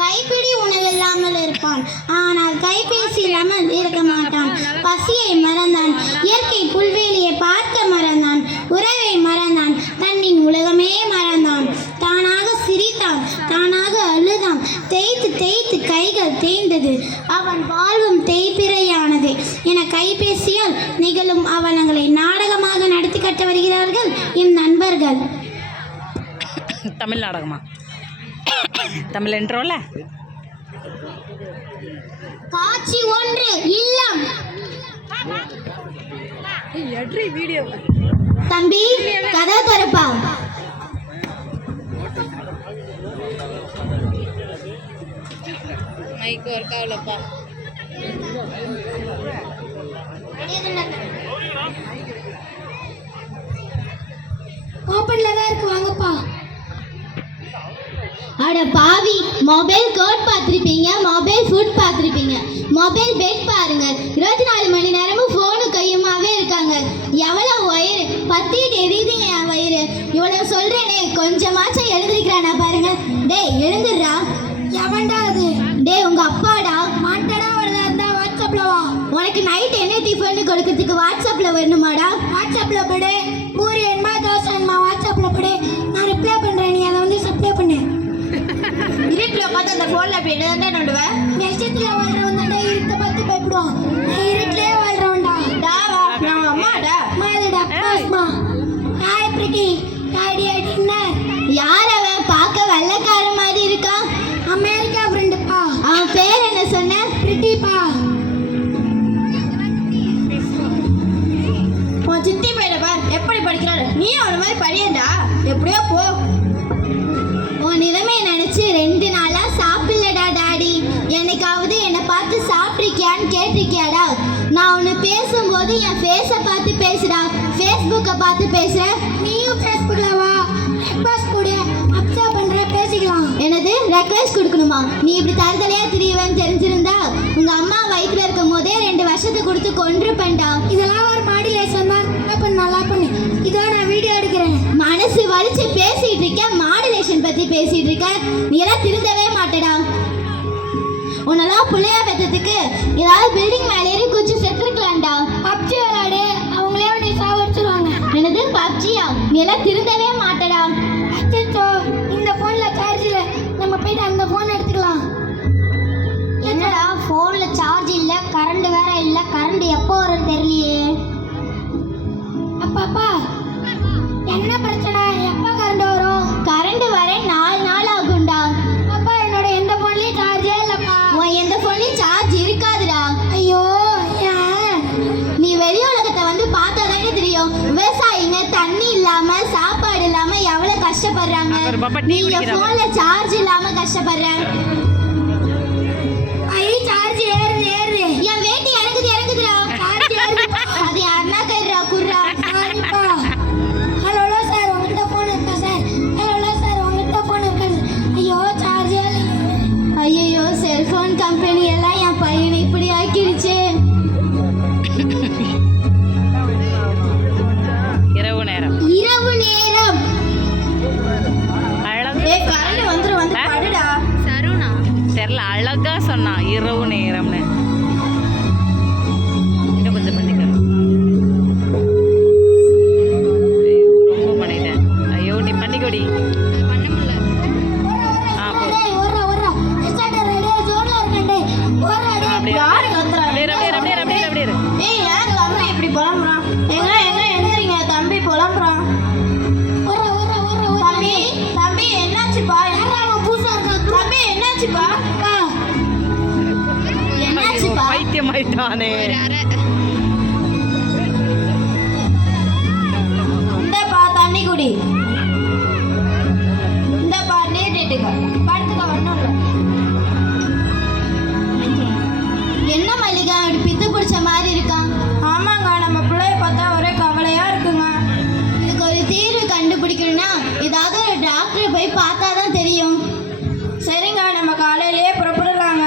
கைப்பிடி உணவில்லாமல் இருப்பான், ஆனால் கைபேசி இல்லாமல் இருக்க மாட்டான். பசியை மறந்தான், இயற்கை புல்வெளியை பார்க்க மறந்தான், உறவை மறந்தான், தன்னின் உலகமே மறந்தான். தானாக சிரித்தான், தானாக அழுதான், தேய்த்து தேய்த்து கைகள் தேய்ந்தது, அவன் வாழ்வும் தேய்பிறையானது என கைபேசியால் நிகழும் அவலங்களை நாடகமாக நடத்தி கட்ட வருகிறார்கள் என் நண்பர்கள். தமிழ் நாடகமா? தமிழ் என்றோல காட்சி 1 இல்லம். வீடியோ தம்பி கதை திறப்பா. Mic work ஆகலப்பா. ஓபன்ல தான் இருக்கு, வாங்கப்பா. அட பாவி, மொபைல் கோட் பார்த்துருப்பீங்க, மொபைல் ஃபுட் பார்த்துருப்பீங்க, மொபைல் பெட் பாருங்க. 24 மணி நேரமும் ஃபோனு கையுமாவே இருக்காங்க. எவ்வளோ வயிறு பத்திட்டு எரியுதுங்க என் வயிறு. இவ்வளோ சொல்கிறேனே, கொஞ்சமாச்சும் எழுந்திருக்கிறானா பாருங்க. டேய் எழுந்துடுறா. எவன்டா அது? டேய் உங்க அப்பாடா. மாட்டடா வருதா இருந்தா வாட்ஸ்அப்ல வா. உனக்கு நைட் என்ன டிஃபன் கொடுக்கறதுக்கு வாட்ஸ்அப்ல வரணுமாடா? வாட்ஸ்அப்ல படு. பூரி வேணுமா தோசை வேணுமா வாட்ஸ்அப்ல படு. நான் ரிப்ளை பண்றேன், நீ அதை வந்து சப்ளை பண்ணு. இருட்டுல பார்த்து அந்த போன்ல போய் என்ன நடுவேன்? நெசத்துல வாழ்றவன் தான்டா இருட்ட பார்த்து பயப்படுவான். நான் இருட்டிலே வாழ்றவன்டா. டாவா நான் அம்மாடா. மாதடா பாஸ்மா. Hi pretty. Hi dinner. யார் அவன்? பார்க்க வெள்ளைக்கார மாதிரி இருக்கான். அமெரிக்கா ஃப்ரெண்டுப்பா. அவன் பேர் என்ன சொன்ன? பிரிட்டிப்பா. உன் சித்தி பையனை பார் எப்படி படிக்கிறாரு. நீ அவன மாதிரி படியண்டா. எப்படியோ போ. உன் நிலைமையை நினைச்சு 2 நாளா சாப்பிடலடா டாடி. என்னைக்காவது என்னை பார்த்து சாப்பிட்ருக்கியான்னு கேட்டிருக்கியாடா? நான் ஒன்று பேசும்போது என் ஃபேஸை பார்த்து பேசுடா, ஃபேஸ்புக்கை பார்த்து பேசுற. நீயும் ஃபேஸ்புக்கில் வா, ரெக்வஸ்ட் கொடு, அப்சர்வ் பண்ணுற பேசிக்கலாம். எனது ரெக்வஸ்ட் கொடுக்கணுமா? நீ இப்படி தரதலையா திரியுவேன்னு தெரிஞ்சிருந்தா உங்கள் அம்மா வயிற்றுல இருக்கும் போதே 2 வருஷத்தை கொடுத்து கொன்றுப்பேன்டா. இதெல்லாம் ஒரு மாடுலேஷன் தான். நல்லா பண்ணு. இதோ நான் வீடியோ எடுக்கிறேன். மனசு வலிச்சு பேசிட்டு இருக்க, மாடுலேஷன் பத்தி பேசிட்டு இருக்க. நீ எல்லாம் திருந்தவே மாட்டடா. உன்னெல்லாம் பிள்ளையா பெற்றதுக்கு ஏதாவது பில்டிங் மேலே ஏறி குச்சி செத்துருக்கலாம்டா. பப்ஜி விளையாடு, அவங்களே உன்னை சாவடிச்சிருவாங்க. என்னது பப்ஜியா? நீ எல்லாம் திருந்தவே மாட்டடா. அச்சோ, இந்த போன்ல சார்ஜ் இல்லை, நம்ம போயிட்டு அந்த போன் எடுத்துக்கலாம். என்னடா போன்ல சார்ஜ் இல்லை, கரண்ட் வேற இல்லை. கரண்ட் எப்போ வரும் தெரியலையே. அப்பா என்ன பிரச்சனை? எப்ப கரண்ட் வரும்? கரண்ட் வர 4 நாள் ஆகும்டா. அப்பா என்னோட எந்த போன்லயும் சார்ஜே இல்லப்பா. உன் எந்த போன்லயும் சார்ஜ் இருக்காதுடா. ஐயோ ஏன்? நீ வெளி உலகத்தை வந்து பார்த்தாதானே தெரியும். விவசாயிங்க தண்ணி இல்லாம சாப்பாடு இல்லாம எவ்வளவு கஷ்டப்படுறாங்க. நீங்க போன்ல சார்ஜ் இல்லாம கஷ்டப்படுற. சார்ஜ் ஏறுது ஏறுது. என் வேட்டி இறங்குதுடா. சார்ஜ் ஏறுது. அது அண்ணா கைரா குர்ரா. ஐயோ, செல்போன் கம்பெனி எல்லாம் என் பையனை இப்படி ஆக்கிடுச்சு. இரவு நேரம் கரண்ட் வந்துரும், வந்து படுடா. சருணா தெரியல, அழகா சொன்னா இரவு நேரம்னு. இன்னும் கொஞ்சம் பண்ணிக்க. ரொம்ப பண்ணிட்டேன். ஐயோ நீ பண்ணிக்கொடி. பைத்தியமாயிட்டானே. இந்தப்பா தண்ணி குடி. இந்தப்பா நீர் டேட்டுக்க படுத்துக்க. ஒன்றும் இல்லை. என்ன மல்லிகா இப்படி பித்து பிடிச்ச மாதிரி இருக்கான்? ஆமாங்க, நம்ம பிள்ளைய பார்த்தா ஒரே கவலையா இருக்குங்க. இதுக்கு ஒரு தீர்வு கண்டுபிடிக்கணும்னா ஏதாவது ஒரு டாக்டர் போய் பார்த்தா தான் தெரியும். சரிங்க, நம்ம காலையிலேயே புறப்படலாங்க.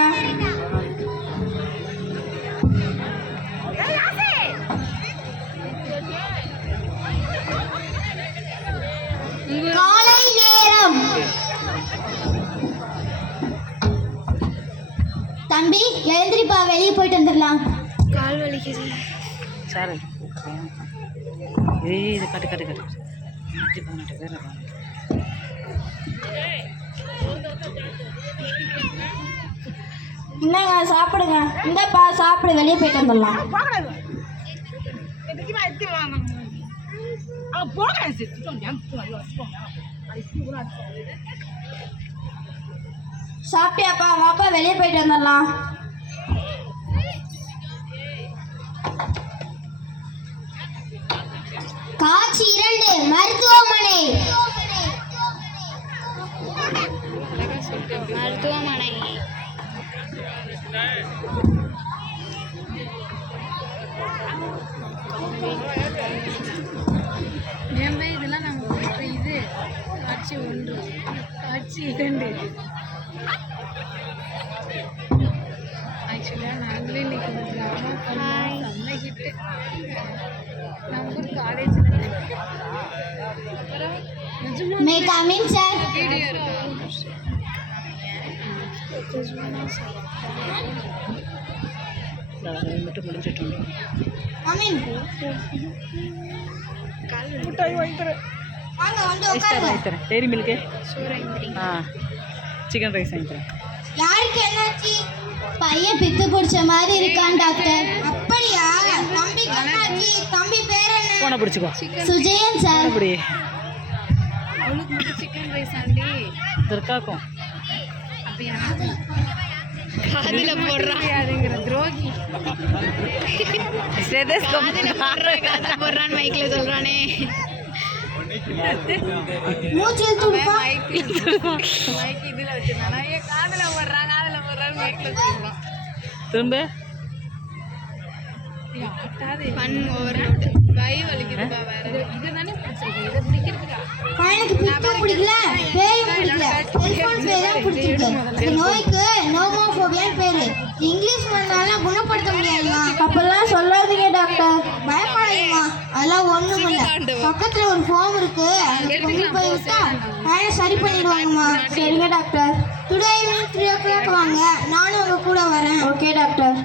தம்பி எழுந்திரிப்பா, வெளியே போயிட்டு வந்துடலாம். கால் வலிக்குது. சரி இது கட்டு கட்டு கட்டு 118 பேர் இருக்காங்க. என்னங்க சாப்பிடுங்க. இந்தப்பா சாப்பிடு, வெளியே போயிட்டு வந்துடலாம். சாப்பிட்டியாப்பா? வாப்பா வெளியே போயிட்டு வந்துடலாம். காட்சி 2 மருத்துவமனை. மருத்துவமனை. இதெல்லாம் நம்ம இது காட்சி 1 காட்சி 2. ஆக்சுவலாக நாங்களே இன்னைக்கு ட்ராமா பண்ணோம். செம்மைக்கிட்டு நம்ம ஒரு காலேஜ் அப்புறம் நிஜமா மே கமிங் சார். வீடியோ இருக்கு. மட்டும் முடிஞ்சிட்டோம். கமிங். வாங்க வந்து உட்காருங்க. டெய்ரி மில்க்கு சோறு சிக்கன் ரைஸ் வாங்கிக்கிறேன். யாருக்கு என்னாச்சு? பையன் பித்து பிடிச்ச மாதிரி இருக்கான் டாக்டர். அப்படியா? தம்பிக்கு என்னாச்சு? தம்பி பேர் என்ன? போனை பிடிச்சிக்கோ. சுஜயன் சார். அப்படி அவளுக்கு மட்டும் சிக்கன் ரைஸ் ஆண்டி திருக்காக்கும் அப்போ எனக்கு காதில் போடுறாங்கிற துரோகி. காதில் போடுறான்னு மைக்கில் சொல்கிறானே. மூச்சு துடுப்பா. மைக் இதில் வச்சுருந்தானா ஏன் காதில் போடுறான்னு மைக்கில் சொல்கிறான். திரும்ப ஃபன் ஓவர்லோடு. கை வலிக்குதுப்பா. வேற இது தானே பிடிச்சிருக்கு. இதை பிடிக்கிறதுக்கா? பையனுக்கு பித்தும் பிடிக்கல, பேயும் பிடிக்கல, செல்போன் பேர் தான் பிடிச்சிருக்கு. இந்த நோய்க்கு நோமோஃபோபியான்னு பேரு. இங்கிலீஷ் மருந்தால குணப்படுத்த முடியாதுமா. அப்பெல்லாம் சொல்லாதீங்க டாக்டர். பயப்படாதீங்கம்மா, அதெல்லாம் ஒண்ணும் இல்லை. பக்கத்துல ஒரு ஃபார்ம் இருக்கு, அதை கொண்டு போய் விட்டா பையனை சரி பண்ணிடுவாங்கம்மா. சரிங்க டாக்டர். டுடே ஈவினிங் 3 o'clock வாங்க, நானும் உங்க கூட வரேன். Okay doctor.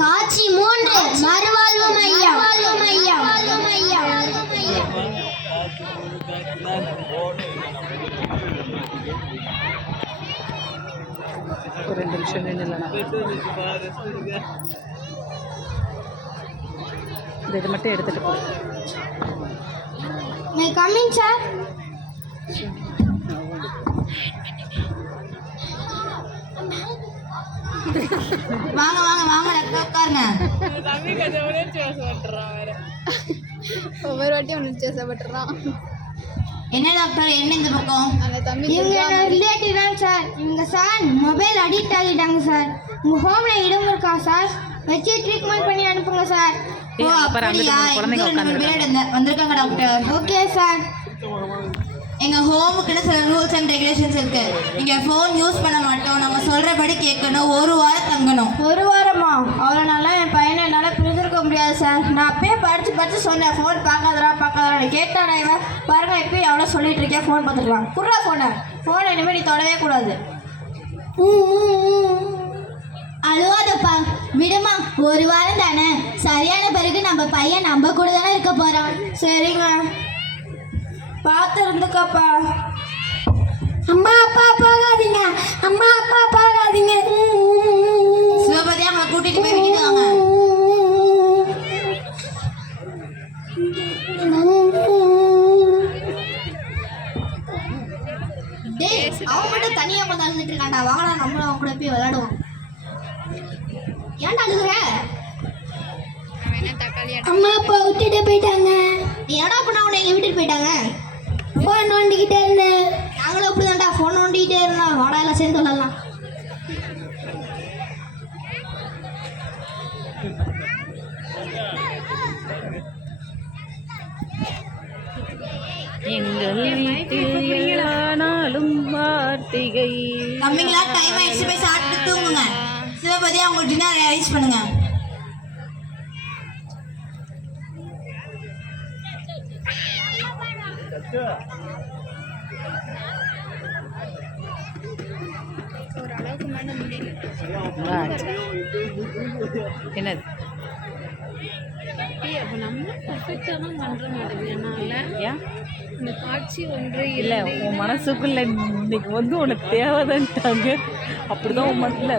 காட்சி 3 மறுவாழ்வு மையம். ஒரு 2 நிமிஷம் நின்றுலண்ணா. இதை மட்டும் எடுத்துகிட்டு போ. May coming sir. வாங்க வாங்க வாங்க டாக்டர் உட்காருங்க. ஒவ்வொரு வாட்டியும் ஒன்று சேசப்பட்டுறான். என்ன டாக்டர், என்ன இந்த பக்கம்? அந்த தம்பி இவங்க ரிலேட்டிவ் தான் சார். இவங்க சார் மொபைல் அடிக்ட் ஆகிட்டாங்க சார். உங்க ஹோம்ல இடம் இருக்கா சார்? வச்சு ட்ரீட்மெண்ட் பண்ணி அனுப்புங்க சார். ஓ அப்படியா? வந்திருக்காங்க டாக்டர். Okay sir. எங்கள் ஹோமுக்குன்னு சில ரூல்ஸ் அண்ட் ரெகுலேஷன்ஸ் இருக்கு. நீங்கள் ஃபோன் யூஸ் பண்ண மாட்டோம், நம்ம சொல்கிறபடி கேட்கணும், 1 வாரம் தங்கணும். 1 வாரமா? அவ்வளோ நாளா என் பையனை என்னால் பிரிஞ்சிருக்க முடியாது சார். நான் அப்பயே படித்து சொன்னேன், ஃபோன் பார்க்காதடா கேட்டாடா. இவன் பாருங்க இப்பயும் எவ்வளோ சொல்லிட்டு இருக்கேன், ஃபோன் பார்த்துருக்கான். குடுறா ஃபோனை இனிமேல் நீ தொடவே கூடாது. அழுவாதப்பா, விடுமா, 1 வாரம் தானே. சரியான பிறகு நம்ம பையன் நம்ம கூட தானே இருக்க போகிறான். சரிங்க, பார்த்து இருந்துக்கப்பா. அம்மா அப்பா போகாதீங்க, அம்மா அப்பா போகாதீங்க. சிவபதி அவங்களை கூட்டிட்டு போய் விட்டுவாங்க. அவங்க மட்டும் தனியா உட்காந்து அழுதுட்டு இருக்காண்டா. வாங்கடா நம்மளும் அவங்க கூட போய் விளையாடுவோம். ஏன்டா அழுகுற? அம்மா அப்பா விட்டுட்டு போயிட்டாங்க. ஏடா பண்ண உன்னை எங்க விட்டுட்டு போயிட்டாங்க? ஃபோன் நோண்டிக்கிட்டே இருந்தேன். நாங்களும் அப்படிதான்டா, ஃபோன் நோண்டிக்கிட்டே இருந்தோம். வாடா எல்லாம் சேர்ந்து விளையாடலாம். எங்கள் வீட்டில் ஆனாலும் வார்த்தைகை. தம்பிங்களா, டைம் ஆயிடுச்சு, போய் சாப்பிட்டு தூங்குங்க. சிவபதி அவங்க டின்னர் அரேஞ்ச் பண்ணுங்க. என்னது அப்போ நம்ம பர்ஃபெக்டாக தான் பண்ணுற மாட்டேங்குது என்னால் ஏன் இந்த காட்சி ஒன்று இல்லை உன் மனசுக்குள்ள இன்னைக்கு வந்து உனக்கு தேவைதான்ட்டாங்க அப்படிதான் உன் மனசில்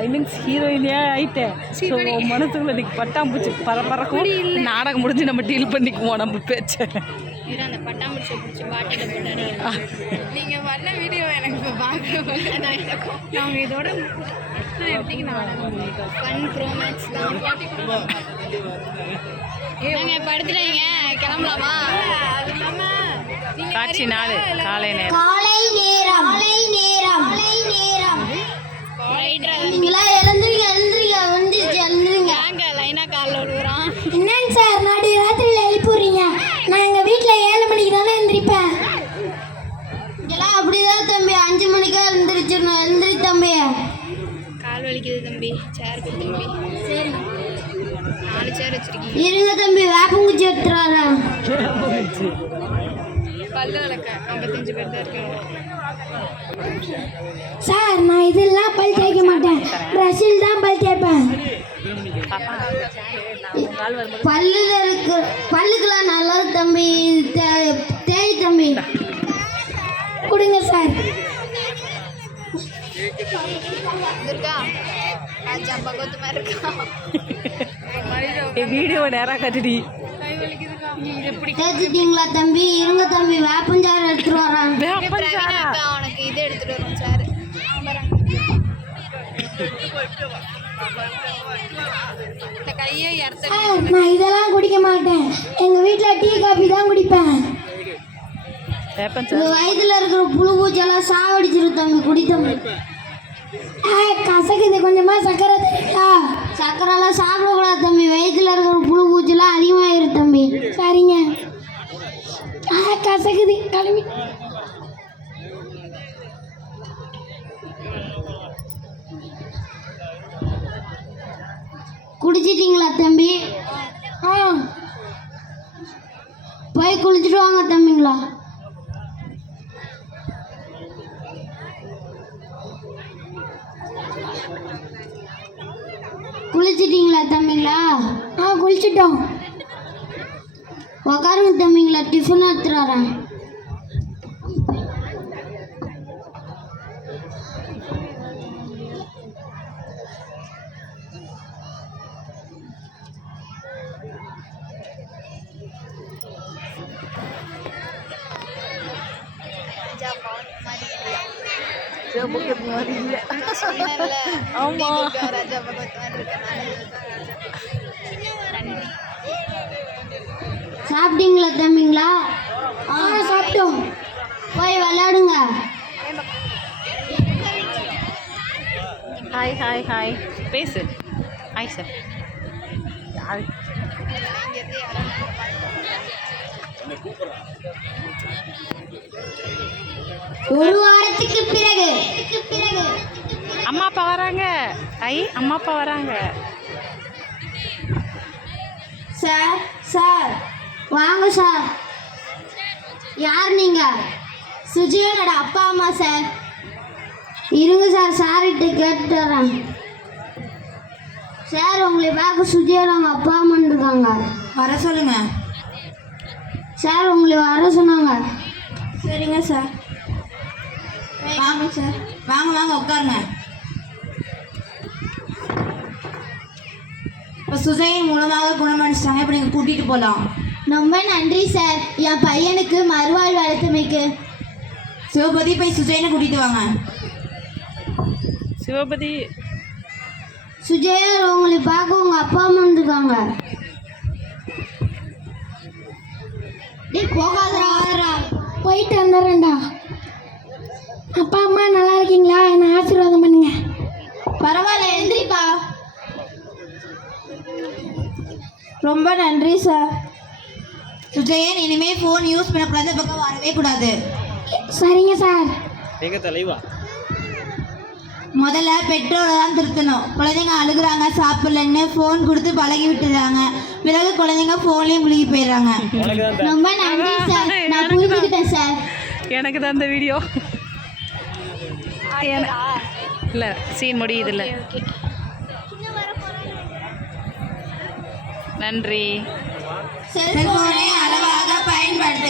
ஐ மீன்ஸ் ஹீரோயினே ஆயிட்டேன். ஸோ உன் மனசுக்குள்ள இன்னைக்கு பட்டாம்பூச்சி பறக்கும். நாடகம் முடிஞ்சு நம்ம டீல் பண்ணிக்குவோம் நம்ம பேச்சை. அந்த பட்டாம்பூச்சியை பிடிச்சி பாட்டில் போட்டாரு. நீங்கள் பண்ண வீடியோ எனக்கு இப்போ பார்க்க நாங்கள் இதோட எப்படிக்கு நாடகம் ஃபன் ப்ரோமேக்ஸ் தான் நாங்கள் படுத்துட்டீங்க கிளம்பலாமா? அது இல்லாமல் காட்சி 4 காலை நேரம். காலை நேரம் காலை நேரம் காலை நேரம் ரைட்ரா நீங்களா எழுந்துருங்க எழுந்துருங்க வந்துருச்சு எழுந்துருங்க. வாங்க லைனாக காலில் விடுறான். என்னங்க சார் நடு ராத்திரியில் எழுப்பிடுறீங்க? நான் எங்கள் வீட்டில் 7 மணிக்கு தானே எழுந்திரிப்பேன். இதெல்லாம் அப்படிதான் தம்பி, 5 மணிக்கா எழுந்திரிச்சிடணும். எழுந்திரி தம்பி. கால் வலிக்குது தம்பி, சேர் கொடு தம்பி. சரி 4 சேர் வச்சிருக்கீங்க. இருங்க தம்பி, வேப்பங்குச்சி எடுத்துட்டு வரேன். பல்லு விளக்க 55 பேர் தான் இருக்காங்க. சார் நான் இதெல்லாம் பல் தேய்க்க மாட்டேன், ப்ரஷில் தான் பல் தேய்ப்பேன். பல்லுல இருக்கு பல்லுக்கெல்லாம் நல்லது தம்பி, தேய் தம்பி. கொடுங்க சார். இருக்கா ராஜா பகவத் மாதிரி இருக்கா? வீடியோ நேராக கட்டுடி. கை வலிக்குதுக்கா. இது எப்படி தேய்ச்சிட்டீங்களா தம்பி? இருங்க தம்பி, வேப்பஞ்சாறு எடுத்துட்டு வரேன். பிரவீனா அக்கா உனக்கு இது எடுத்துட்டு வரும் சார். இந்த கையை இடத்த சார் நான் இதெல்லாம் குடிக்க மாட்டேன், எங்கள் வீட்டில் டீ காஃபி தான் குடிப்பேன். இந்த வயதுல இருக்கிற புழு பூச்செல்லாம் சாவடிச்சிரு தம்பி, குடி தம்பி. கசக்குது, கொஞ்சமா சக்கரை தெரியுங்களா? சக்கரைலாம் சாப்பிடக்கூடாது தம்பி, வயிற்றுல இருக்கிற புழு பூச்செல்லாம் அதிகமாகிரு தம்பி. சரிங்க. கசக்குது கிளம்பி. குடிச்சிட்டிங்களா தம்பி? போய் குளிச்சுட்டு வாங்க தம்பிங்களா. குளிச்சிட்டிங்களா தம்பிங்களா? குளிச்சிட்டோம். உக்காருங்க தம்பிங்களா, டிஃபன் எடுத்துட்டு வரேன். ஆமா ராஜா பகவத் மாதிரி இருக்கேன். சாப்பிட்டீங்களா தம்பிங்களா? சாப்பிட்டோம். போய் விளையாடுங்க. ஹாய் ஹாய் ஹாய் பேசு. Hi sir. ஒரு வாரத்துக்கு பிறகு அம்மா அப்பா வராங்க. அம்மா அப்பா வராங்க. சார் சார் வாங்க சார். யார் நீங்க? சுஜியோட அப்பா அம்மா சார். இருங்க சார், சார்கிட்ட கேட்டு வரேன். சார் உங்களை பார்க்க சுஜியோட அவங்க அப்பா அம்மா இருக்காங்க, வர சொல்லுங்க. சார் உங்களை வர சொன்னாங்க. சரிங்க சார். வாங்க சார். வாங்க வாங்க உட்காருங்க. இப்போ சுஜயின் மூலமாக குணமடைச்சிட்டாங்க, இப்போ நீங்கள் கூட்டிகிட்டு போகலாம். ரொம்ப நன்றி சார், என் பையனுக்கு மறுவாழ் வளர்த்தமைக்கு. சிவபதி போய் சுஜயனை கூட்டிகிட்டு வாங்க. சிவபதி. சுஜயா உங்களை பார்க்க உங்கள் அப்பா அம்மா இருக்காங்க. போகாதரா, போயிட்டு வந்துடுறேன்டா. அப்பா அம்மா நல்லா இருக்கீங்களா? என்னை ஆசீர்வாதம் பண்ணுங்க. பரவாயில்ல, எழுந்திரிப்பா. ரொம்ப நன்றி சார். சுஜயன் இனிமேல் ஃபோன் யூஸ் பண்ணக்கூடாது, பக்கம் வரவே கூடாது. சரிங்க சார். எங்க தலைவா முதல்ல பெற்றோரை தான் திருத்தணும். குழந்தைங்க அழுகுறாங்க, சாப்பிடலன்னு ஃபோன் கொடுத்து பழகி விட்டுறாங்க. பிறகு குழந்தைங்க ஃபோன்லேயும் முழுகி போயிடுறாங்க. ரொம்ப நன்றி சார், நான் புரிஞ்சுக்கிட்டேன் சார். எனக்கு தான் அந்த வீடியோ. இல்லை சீன் முடியுது இல்லை. நன்றி. செல்போனை அளவாக பயன்படுத்த